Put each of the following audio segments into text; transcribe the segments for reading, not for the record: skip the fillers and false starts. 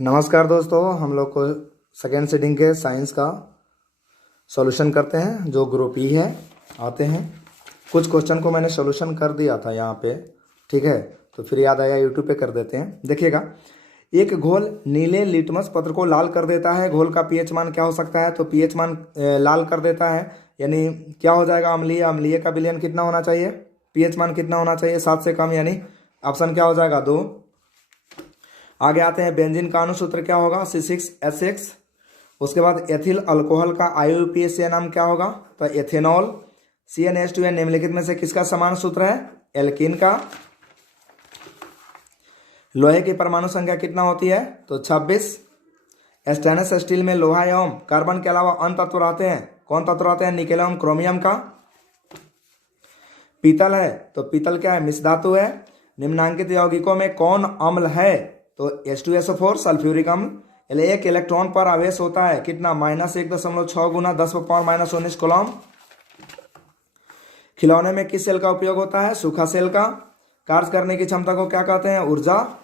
नमस्कार दोस्तों, हम लोग को सेकेंड सीटिंग के साइंस का सॉल्यूशन करते हैं जो ग्रुप ई है। आते हैं, कुछ क्वेश्चन को मैंने सॉल्यूशन कर दिया था यहाँ पे, ठीक है। तो फिर याद आया यूट्यूब पे कर देते हैं। देखिएगा, एक घोल नीले लिटमस पत्र को लाल कर देता है। घोल का पीएच मान क्या हो सकता है? तो पीएच मान लाल कर देता है, यानी क्या हो जाएगा? अम्लीय। अम्लीय का विलयन कितना होना चाहिए? पीएच मान कितना होना चाहिए? 7 से कम, यानी ऑप्शन क्या हो जाएगा? 2। आगे आते हैं, बेंजीन का अणुसूत्र क्या होगा? C6H6। उसके बाद एथिल अल्कोहल का IUPAC नाम क्या होगा? तो एथेनॉल। CnH2n निम्नलिखित में से किसका समान सूत्र है? एल्कीन का। लोहे की परमाणु संख्या कितना होती है? तो 26। स्टेनलेस स्टील में लोहा एवं कार्बन के अलावा अन्य तत्व रहते हैं। कौन तत्व रहते हैं? निकेल एवं क्रोमियम का। पीतल है, तो पीतल क्या है? मिश्र धातु है। निम्नांकित यौगिकों में कौन अम्ल है? तो H2SO4 सल्फ्यूरिक अम्ल। एक इलेक्ट्रॉन पर आवेश होता है कितना? -1.6 गुना 10⁻⁻19 कूलम। खिलौने में किस सेल का उपयोग होता है? सूखा सेल का। कार्य करने की क्षमता को क्या कहते हैं? ऊर्जा।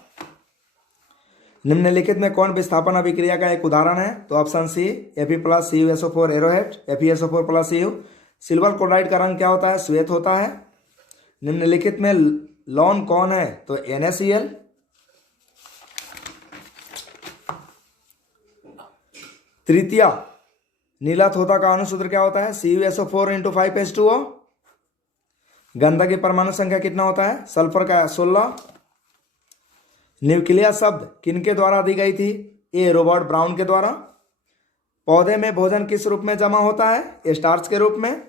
निम्नलिखित में कौन विस्थापन अभिक्रिया का एक उदाहरण है? तो option C, Fe+CuSO4 arrowhead, FeSO4+Cu। Silver chloride का रंग क्या होता है? श्वेत होता है। निम्नलिखित में लौन कौन है? तो NaCl। तृतीय, नीला थोथा का अणुसूत्र क्या होता है? CuSO4 × 5H2O। गंधक की परमाणु संख्या कितना होता है? सल्फर का 16। न्यूक्लियस शब्द किनके द्वारा दी गई थी? ए, रॉबर्ट ब्राउन के द्वारा। पौधे में भोजन किस रूप में जमा होता है? स्टार्च के रूप में।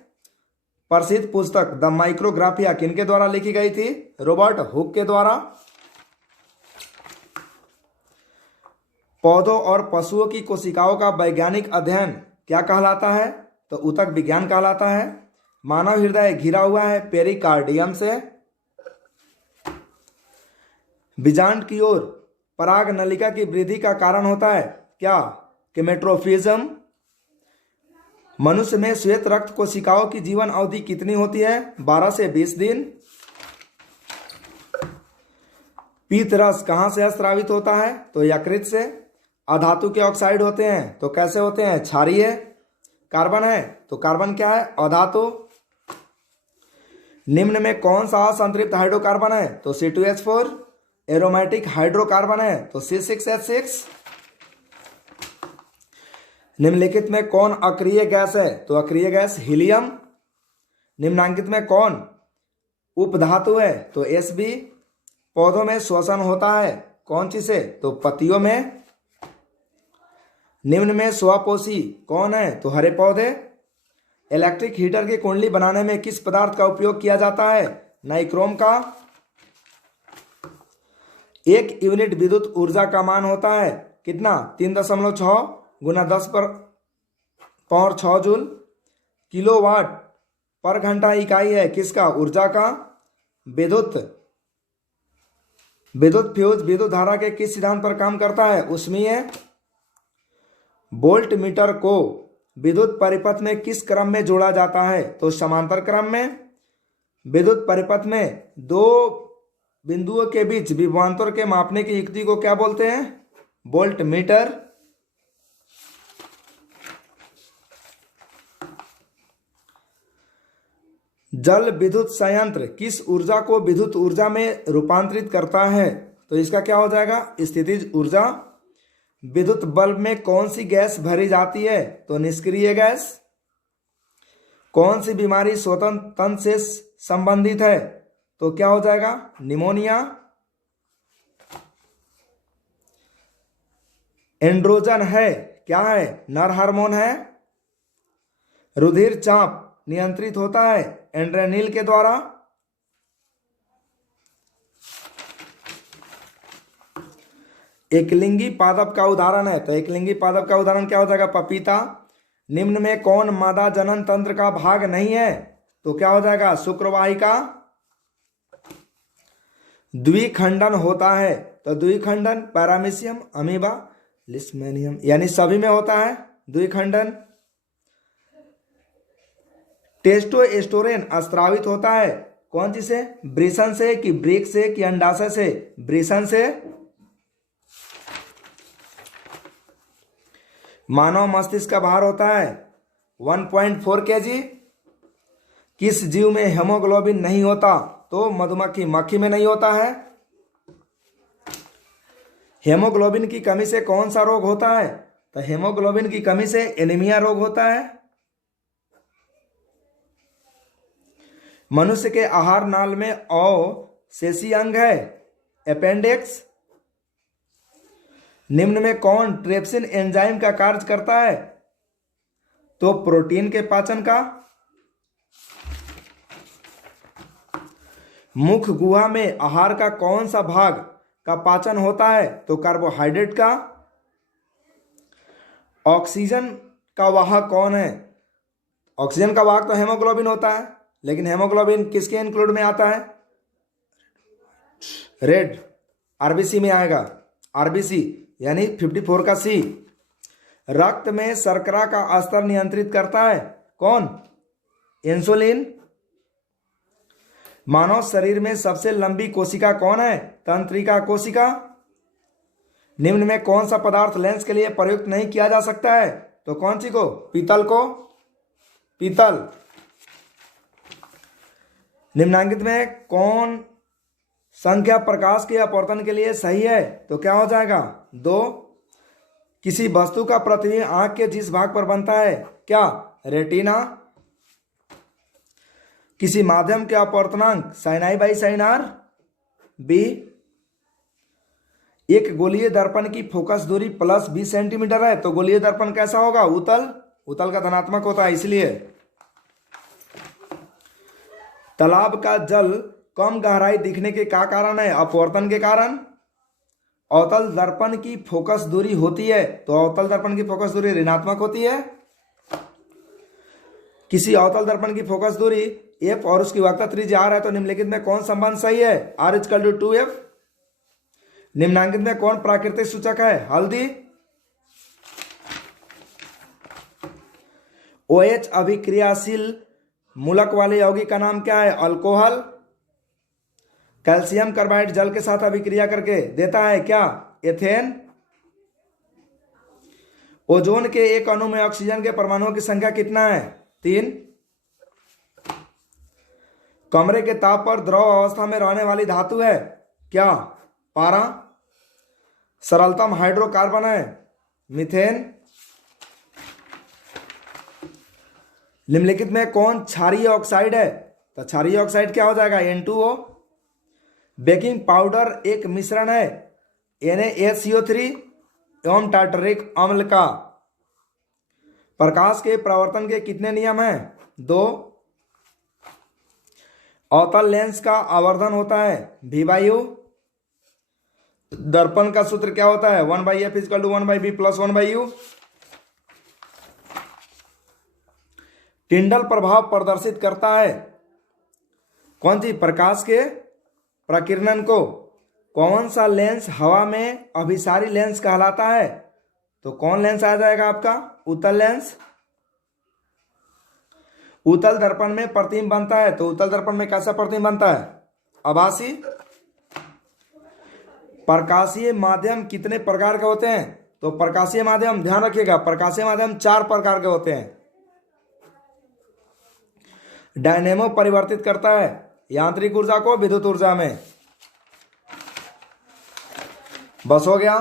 प्रसिद्ध पुस्तक द माइक्रोग्राफिया किनके द्वारा लिखी गई थी? रॉबर्ट हुक के द्वारा। पौधों और पशुओं की कोशिकाओं का वैज्ञानिक अध्ययन क्या कहलाता है? तो ऊतक विज्ञान कहलाता है। मानव हृदय घिरा हुआ है पेरिकार्डियम से। बीजांड की ओर पराग नलिका की वृद्धि का कारण होता है क्या? केमेट्रोफिज्म। मनुष्य में श्वेत रक्त कोशिकाओं की जीवन अवधि कितनी होती है? 12 से 20 दिन। पीत रस कहां से स्रावित होता है? तो यकृत से। अधातु के ऑक्साइड होते हैं तो कैसे होते हैं? क्षारीय। कार्बन है तो कार्बन क्या है? अधातु। निम्न में कौन सा असंतृप्त हाइड्रोकार्बन है? तो C2H4। एरोमेटिक हाइड्रोकार्बन है तो C6H6। निम्नलिखित में कौन अक्रिय गैस है? तो अक्रिय गैस हीलियम। निम्नांकित में कौन उपधातु है? तो Sb। पौधों में श्वसन होता है कौन सी से? तो पत्तियों में। निम्न में स्वपोषी कौन है? तो हरे पौधे। इलेक्ट्रिक हीटर की कुंडली बनाने में किस पदार्थ का उपयोग किया जाता है? नाइक्रोम का। 1 यूनिट विद्युत ऊर्जा का मान होता है कितना? 3.6 गुना 10⁻6 जूल। किलोवाट पर घंटा इकाई है किसका? ऊर्जा का। विद्युत फ्यूज विद्युत धारा के किस सिद्धांत पर काम करता है? ऊष्मीय। वोल्ट मीटर को विद्युत परिपथ में किस क्रम में जोड़ा जाता है? तो समांतर क्रम में। विद्युत परिपथ में 2 बिंदुओं के बीच विभवांतर के मापने की युक्ति को क्या बोलते हैं? Volt meter. जल विद्युत संयंत्र किस ऊर्जा को विद्युत ऊर्जा में रूपांतरित करता है? तो इसका क्या हो जाएगा? स्थितिज ऊर्जा। विद्युत बल्ब में कौन सी गैस भरी जाती है? तो निष्क्रिय गैस। कौन सी बीमारी श्वसन तंत्र से संबंधित है? तो क्या हो जाएगा? निमोनिया। एंड्रोजन है क्या है? नर हार्मोन है। रुधिर चाप नियंत्रित होता है एड्रेनल के द्वारा। एकलिंगी पादप का उदाहरण है तो एकलिंगी पादप का उदाहरण क्या हो जाएगा? पपीता। निम्न में कौन मादा जनन तंत्र का भाग नहीं है? तो क्या हो जाएगा? शुक्रवाहिका। द्विखंडन होता है तो द्विखंडन पैरामीशियम, अमीबा, लिस्मेनियम, यानी सभी में होता है द्विखंडन। टेस्टोस्टेरोन स्रावित होता है कौन सी से? वृषण से कि वृक्क से कि अंडाशय से? वृषण से। मानव मस्तिष्क का भार होता है 1.4 kg। किस जीव में हेमोग्लोबिन नहीं होता? तो मधुमक्खी, मक्खी में नहीं होता है। हेमोग्लोबिन की कमी से कौन सा रोग होता है? तो हेमोग्लोबिन की कमी से एनीमिया रोग होता है। मनुष्य के आहार नाल में अवशेषी अंग है अपेंडिक्स। निम्न में कौन ट्रिप्सिन एंजाइम का कार्य करता है? तो प्रोटीन के पाचन का। मुख गुहा में आहार का कौन सा भाग का पाचन होता है? तो कार्बोहाइड्रेट का। ऑक्सीजन का वाहक कौन है? ऑक्सीजन का वाहक तो हेमोग्लोबिन होता है, लेकिन हेमोग्लोबिन किसके इंक्लूड में आता है? रेड आरबीसी में आएगा। आरबीसी यानी 54 का सी। रक्त में शर्करा का स्तर नियंत्रित करता है कौन? इंसुलिन। मानव शरीर में सबसे लंबी कोशिका कौन है? तंत्रिका कोशिका। निम्न में कौन सा पदार्थ लेंस के लिए प्रयुक्त नहीं किया जा सकता है? तो कौन सी को? पीतल को। पीतल। निम्नांकित में कौन संख्या प्रकाश के अपवर्तन के लिए सही है? तो क्या हो जाएगा? 2। किसी वस्तु का प्रतिबिंब आंख के जिस भाग पर बनता है? क्या? रेटिना। किसी माध्यम के अपवर्तनांक साइनाई बाई साइनार बी। एक गोलीय दर्पण की फोकस दूरी +20 सेंटीमीटर है, तो गोलीय दर्पण कैसा होगा? उत्तल। उत्तल का धनात्मक होता है इसलिए। तालाब का जल कम गहराई दिखने के क्या कारण है? अपवर्तन के कारण। अवतल दर्पण की फोकस दूरी होती है, तो अवतल दर्पण की फोकस दूरी ऋणात्मक होती है। किसी अवतल दर्पण की फोकस दूरी f और उसकी वक्रता त्रिज्या r है, तो निम्नलिखित में कौन संबंध सही है? r = 2f। निम्नांकित में कौन प्राकृतिक सूचक है? हल्दी। OH अभिक्रियाशील मूलक वाले यौगिक का नाम क्या है? अल्कोहल। कैल्शियम कार्बाइड जल के साथ अभिक्रिया करके देता है क्या? एथेन। ओजोन के एक अणु में ऑक्सीजन के परमाणुओं की संख्या कितना है? 3। कमरे के ताप पर द्रव अवस्था में रहने वाली धातु है क्या? पारा। सरलतम हाइड्रोकार्बन है मीथेन। निम्नलिखित में कौन क्षारीय ऑक्साइड है? तो क्षारीय ऑक्साइड क्या हो जाएगा? N2O। बेकिंग पाउडर एक मिश्रण है NaCO3 एवं टार्टरिक अम्ल का। प्रकाश के प्रवर्तन के कितने नियम हैं? 2। अवतल लेंस का आवर्धन होता है V/U। दर्पण का सूत्र क्या होता है? 1/f = 1/b + 1/u। टिंडल प्रभाव प्रदर्शित करता है कौन सी? प्रकाश के प्रकीर्णन को। कौन सा लेंस हवा में अभिसारी लेंस कहलाता है? तो कौन लेंस आ जाएगा आपका? उत्तल लेंस। उत्तल दर्पण में प्रतिबिंब बनता है, तो उत्तल दर्पण में कैसा प्रतिबिंब बनता है? आभासी। प्रकाशीय माध्यम कितने प्रकार के होते हैं? तो प्रकाशीय माध्यम, ध्यान रखिएगा, प्रकाशीय माध्यम 4 प्रकार के होते हैं। डायनेमो परिवर्तित करता है यांत्रिक ऊर्जा को विद्युत ऊर्जा में। बस हो गया।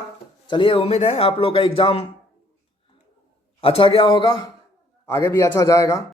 चलिए, उम्मीद है आप लोग का एग्जाम अच्छा गया होगा, आगे भी अच्छा जाएगा।